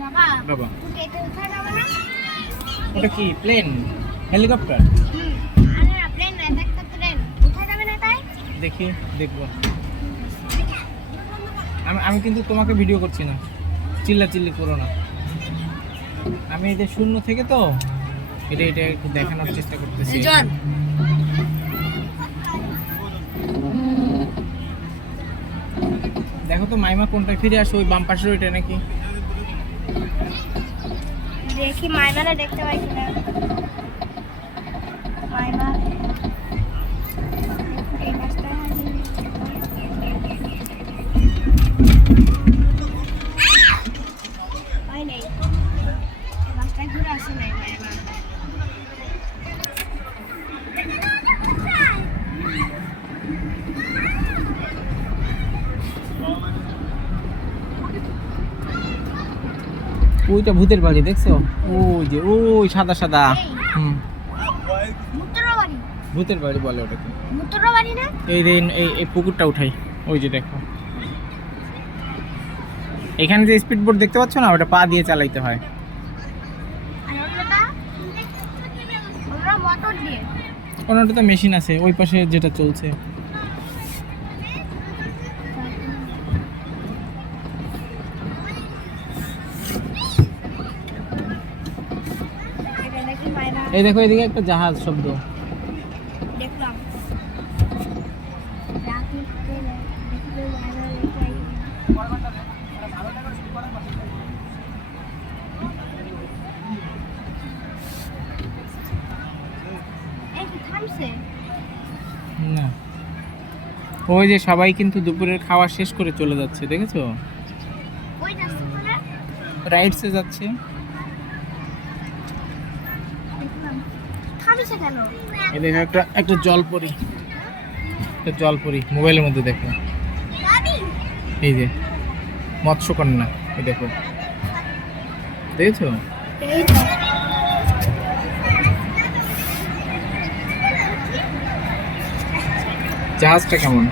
বাবা। ওটা কি প্লেন হেলিকপ্টার দেখি দেখব। আমি আমি কিন্তু তোমাকে ভিডিও করছি না। চিল্লা চিল্লি করো না। আমি এদের শূন্য থেকে তো এটা এটা একটু দেখানোর চেষ্টা করতেছি। দেখো তো মাইমা কোনটা ফিরে আসো ওই বাম পাশের ওইটা নাকি? দেখি মাইমারা দেখতে পাই কিনা। মাইমা ওইটা ভূতের বাড়ি দেখছ? ওই যে ওই সাদা সাদা। হুম। ভূতের বাড়ি বলে ওটাকে। এই দিন এই এই পুকুরটা উঠাই। ওই যে দেখো। এখানে যে স্পিড বোট দেখতে পাচ্ছ না ওটা পা দিয়ে চালাইতে হয়। কোনোটা তো মেশিন আছে ওই পাশে যেটা চলছে। এই দেখো এদিকে একটা জাহাজ শব্দ। দেখলাম। না। ওই যে সবাই কিন্তু দুপুরের খাওয়া শেষ করে চলে যাচ্ছে দেখেছ? রাইডসে যাচ্ছে দেখলাম থামছে কেন এই দেখো একটা একটা জলপরি। একটা জলপরি মোবাইলের মধ্যে দেখো। এই যে মৎস্যকন্যা এই দেখো। দেখেছ? জাহাজটা কেমন?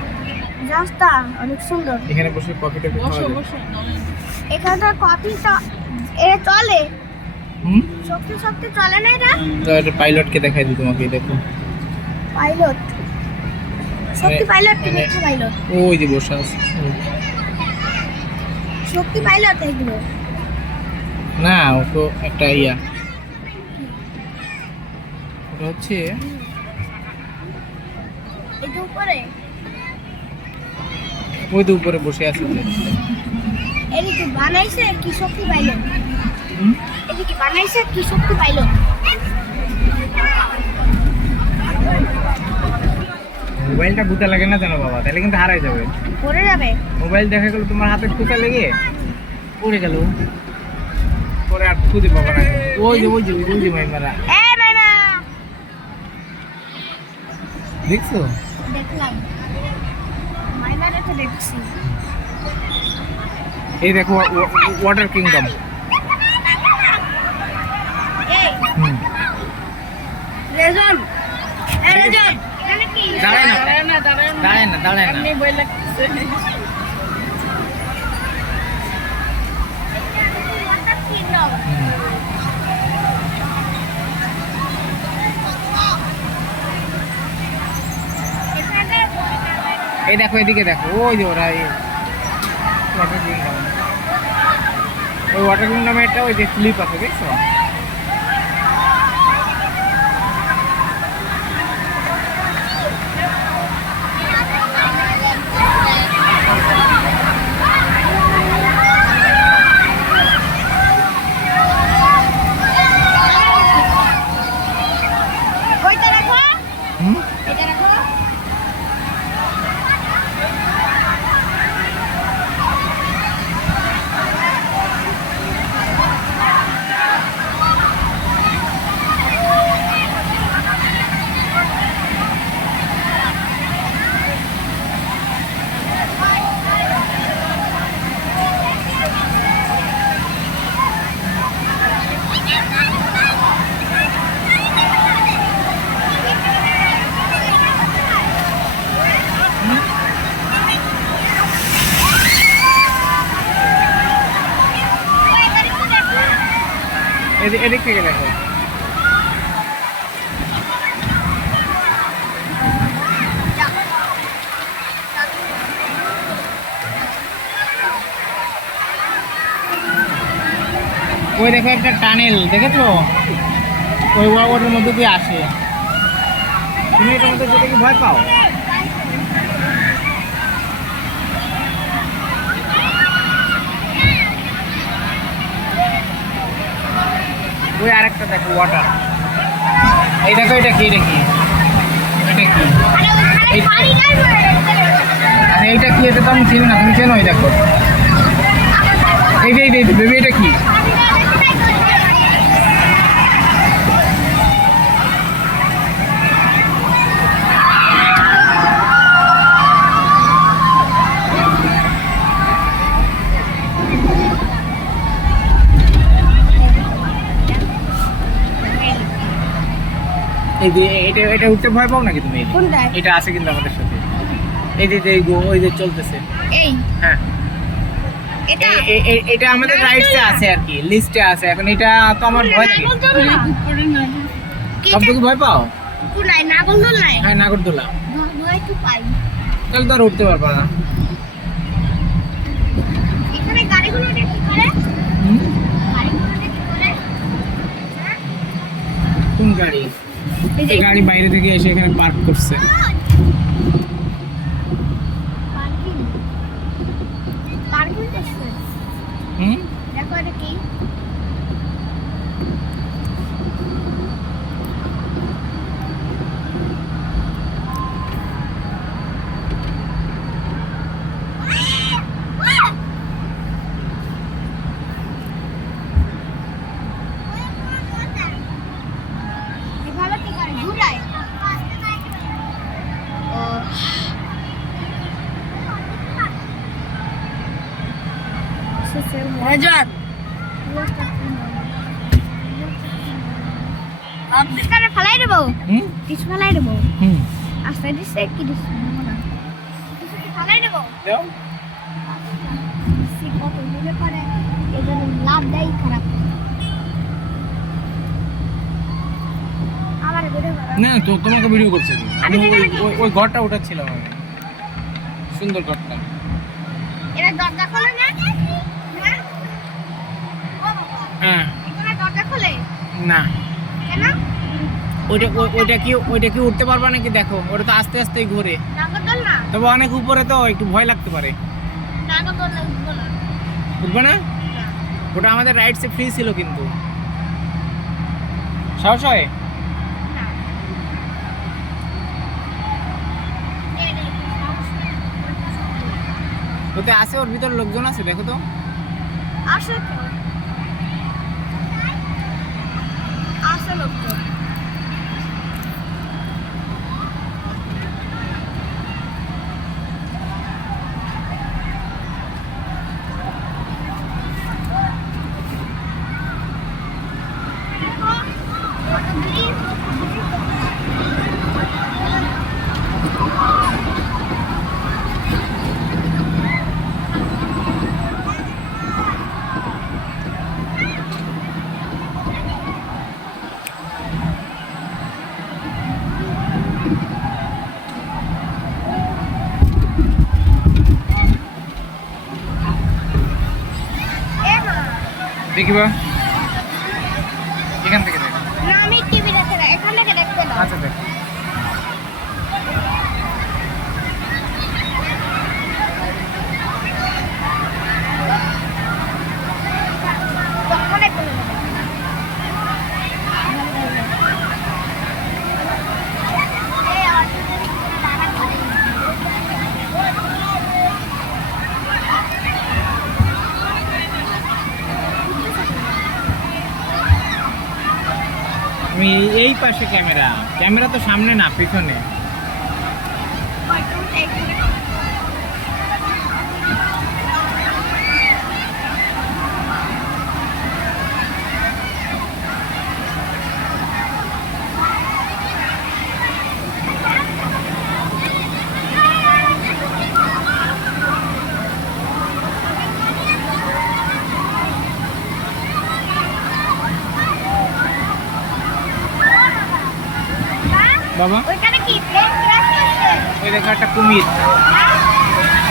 জাহাজটা অনেক সুন্দর। এখানে বসে কফি টফি খাওয়া যায় এখানকার কফিটা এ চলে। হুম? শক্তি শক্তি চলে না এটা তো এটা পাইলটকে দেখাই দিই তোমাকে দেখো। পাইলট? শক্তি পাইলট কি মানে- মিথ্যা পাইলট? ওই যে বসে আছে। শক্তি পাইলট এগুলো? না ও তো একটা ইয়া। ওটা হচ্ছে এটা উপরে। ওই তো উপরে বসে আছে। এটা কি বানাইছে কি শক্তি পাইলট? হুম? এটা কি বানাইছে কি শক্তি পাইলট মোবাইলটা ভূতে লাগে না জানো বাবা? তাহলে কিন্তু হারাই যাবে। পড়ে যাবে? মোবাইল দেখা গেল তোমার হাতে ফুটা লেগে? পড়ে গেল। পরে আর খুঁজে পাবা না। ওই যে ওই যে ওই যে মাইমারা। এ দেখছ? দেখলাম। মাইনারে তো দেখছি। এই দেখো ওয়াটার কিংডম এই হুম রেজন এ রেজন। দাঁড়ায় না। দাঁড়ায় না দাঁড়ায় না। Water Kingdom। এই দেখো এদিকে দেখো। ওই যে ওরা ওয়াটার কিংডম ওই ওয়াটার কিংডমে একটা ওই যে স্লিপ আছে দেখছ? এদিক থেকে দেখো। ওই দেখো একটা টানেল, দেখেছ? ওই ওয়াওয়ার মধ্যে দিয়ে আসে। তুমি এটার মধ্যে যেতে কি ভয় পাও? ওই আরেকটা দেখো ওয়াটার এই দেখো এটা কি এটা কি? এটা কি? আরে এইটা। কি? এটা তো আমি চিনি না তুমি চেনো এই দেখো। এই যে এই বেবি এটা কি? এই যে এটা এটা উঠতে ভয় পাও নাকি তুমি? কোনটায়? এটা আছে কিন্তু আমাদের সাথে। এই যে এই গো ওই যে চলতেছে। এই? হ্যাঁ। এটা? আমাদের রাইটসে আছে আর কি লিস্টে আছে। এখন এটা তো আমার ভয় লাগে। সব থেকে ভয় পাও? কোনাই নাগরদোল নাই হ্যাঁ নাগরদোলা। ভয় তো পাই। তাহলে তো আর উঠতে পারব না। এখানে গাড়িগুলো কি করে হুম? গাড়িগুলো কি করে হ্যাঁ? কোন গাড়ি এই যে এই গাড়ি বাইরে থেকে এসে এখানে পার্ক করছে পার্কিং পার্কিং করছে হুম দেখো এটা কি এভাবে কি করে ঘুরায় ও ফেলাই দেবো? হুম? কিছু ফেলাই দেবো? হুম। আস্তে কি দিচ্ছে দেবো না কিছু কি ফেলাই দাও। সে কত দিলে পরে এদের লাভ দেয় খারাপ। আমার ভিডিও না তো তোমাকে ভিডিও করছে আমি। ওই- ওই- ওই ঘরটা উঠাচ্ছিলাম আমি। সুন্দর ঘরটা। এরা দরজা খোলে না হ্যাঁ? ও বাবা, হ্যাঁ এখানে দরজা খোলে না। ওইটা ওইটা কি ওইটা কি উঠতে পারবা নাকি? দেখো ওটা তো আস্তে আস্তেই ঘুরে। তবে অনেক উপরে তো একটু ভয় লাগতে পারে। না উঠবে না। না। ওটা আমাদের রাইডসে ফ্রি ছিল কিন্তু। সাহস হয়। ওতে আছে ওর ভিতর লোকজন আছে দেখো তো। আসে তো। আসে দেখিবা এখান থেকে দেখ না আমি টিভি দেখে না এখান থেকে দেখতে দাও আচ্ছা দেখ তখন একটু এই আমার দাদা করে আমি এই পাশে ক্যামেরা। ক্যামেরা তো সামনে না পিছনে। একটা কুমির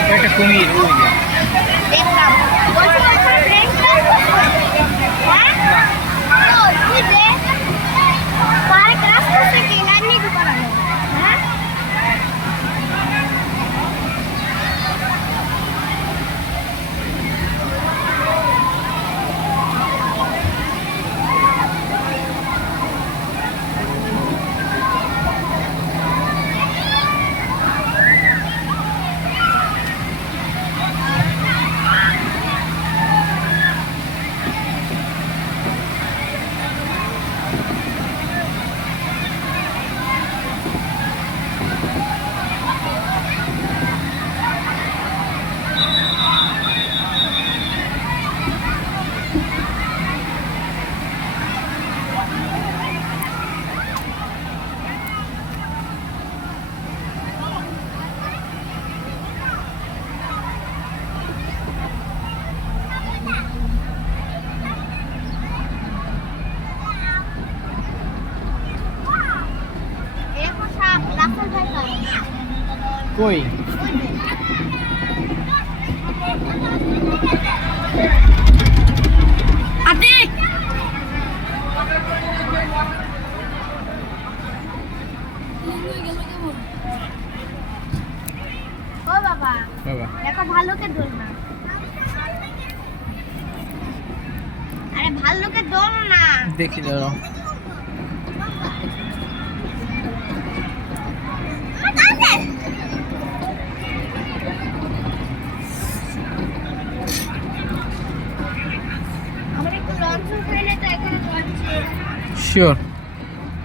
ওই একটা কুমির ওই যে দেখলাম বলছি ওইখানে প্লেন ক্রাশ করছে হ্যাঁ ও তুই দেখ পারে ক্রাশ করছে কি লাইনে ঢুকানো হ্যাঁ এরকম সাপ রাস্তার ভাই করে কই? বাবা দেখো ভাল্লুকের দোল না। আরে ভাল্লুকের দেখি দাঁড়াও আমার একটু লঞ্চ উঠে তো এখানে লঞ্চে শিওর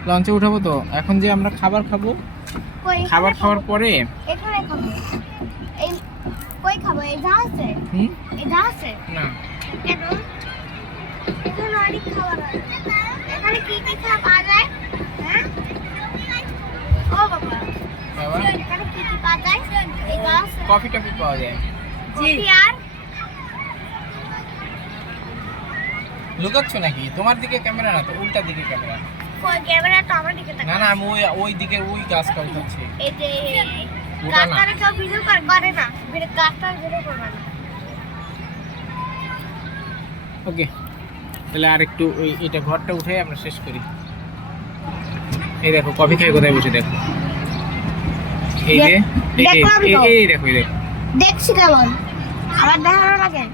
লঞ্চে উঠাবো তো? এখন যে আমরা খাবার খাব খাবার খাওয়ার পরে এখানে খাব এই কই খাব? এই জাহাজে হুম? এই জাহাজে না। কেন? এখানে অনেক খাবার আছে। এখানে কি কি খাবার পাওয়া যায়? হ্যাঁ? ও বাবা। বাবা? এখানে কি কি পাওয়া যায়? এই জাহাজে কফি টফি পাওয়া যায়? কফি আর লুকাচ্ছ নাকি? তোমার দিকে ক্যামেরা না তো উল্টা দিকে ক্যামেরা কই ক্যামেরা তো আমার দিকে না না আমি ওই ওই দিকে ওই গাছটা উঠাচ্ছি। এই যে গাছটারে কেউ ভিডিও করে করে না। গাছটার ভিডিও করবে না। ওকে তাহলে আর একটু ওই এটা ঘরটা উঠে আমরা শেষ করি। এই দেখো কফি খাই কোথায় বসে দেখো। যে। এই- এই দেখো এই দেখো। দেখছি কেমন। আবার দেখানো লাগে